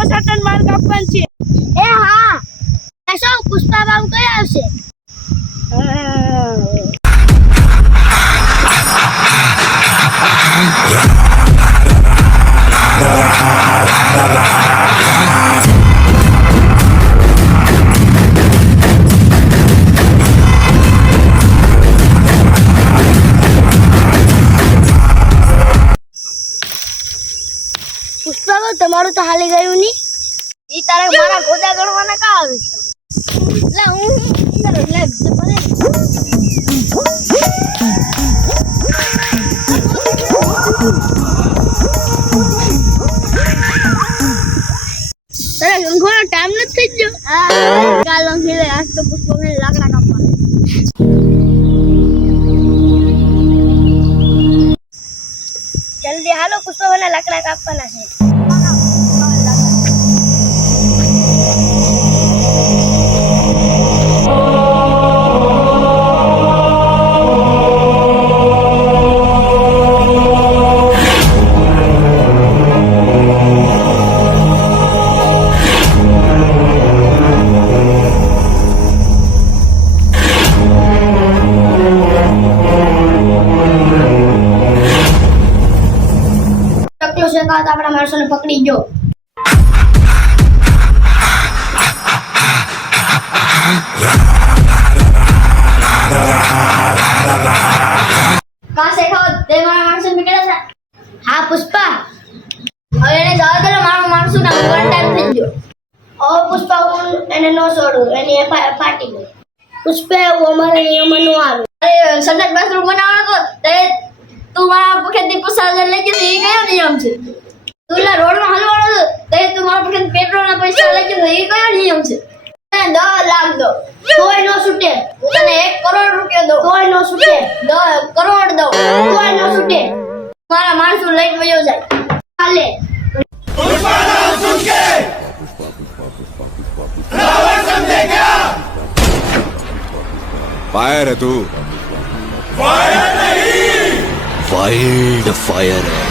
પસાટન માર કાપવાનું છે. એ હા એસો પુષ્પા બાબુ કઈ આવશે? પુષ્પા બાબુ તમારું તો હાલી ગયું ની. ઈ તારે મારા ગોદા ગણવાના કા આવે લે હું લે મને તારે ગંગોનો ટાઈમ નથી થઈ ગયો. હા કાલ લંઘી લે આજ તો પુષ્પા મને લાકડા કાપવાના. જલ્દી હાલો પુષ્પા મને લાકડા કાપવાના છે. આપણા માણસોને પકડી ગયો. કાસે ખાવ તે મારા માણસો નીકળ્યા છે. હા પુષ્પા હવે એને જવા દે મારા માણસો ના ટાઈમ થઈ ગયો. ઓ પુષ્પા હું એને નો છોડું એની એફઆઈઆર ફાટી ગઈ. પુષ્પા એવું અમારે નિયમ નું હારું. અરે સનત બાથરૂમ બનાવવાનો તો તું મારા પખેથી પૈસા લઈ ગયો એ કયો નિયમ છે? તું રોડ માં હલવાનો તો તું મારા પાસે પેટ્રોલ ના પૈસા લઈ ગયો એ કયો નિયમ છે? 10 લાખ દો તોય નો છૂટે. તને 1 કરોડ રૂપિયા દો તોય નો છૂટે. 10 કરોડ દો તોય નો છૂટે. મારા માણસો લઈને વયો જાય. હાલે फायर है तू, फायर नहीं, वाइल्ड फायर है.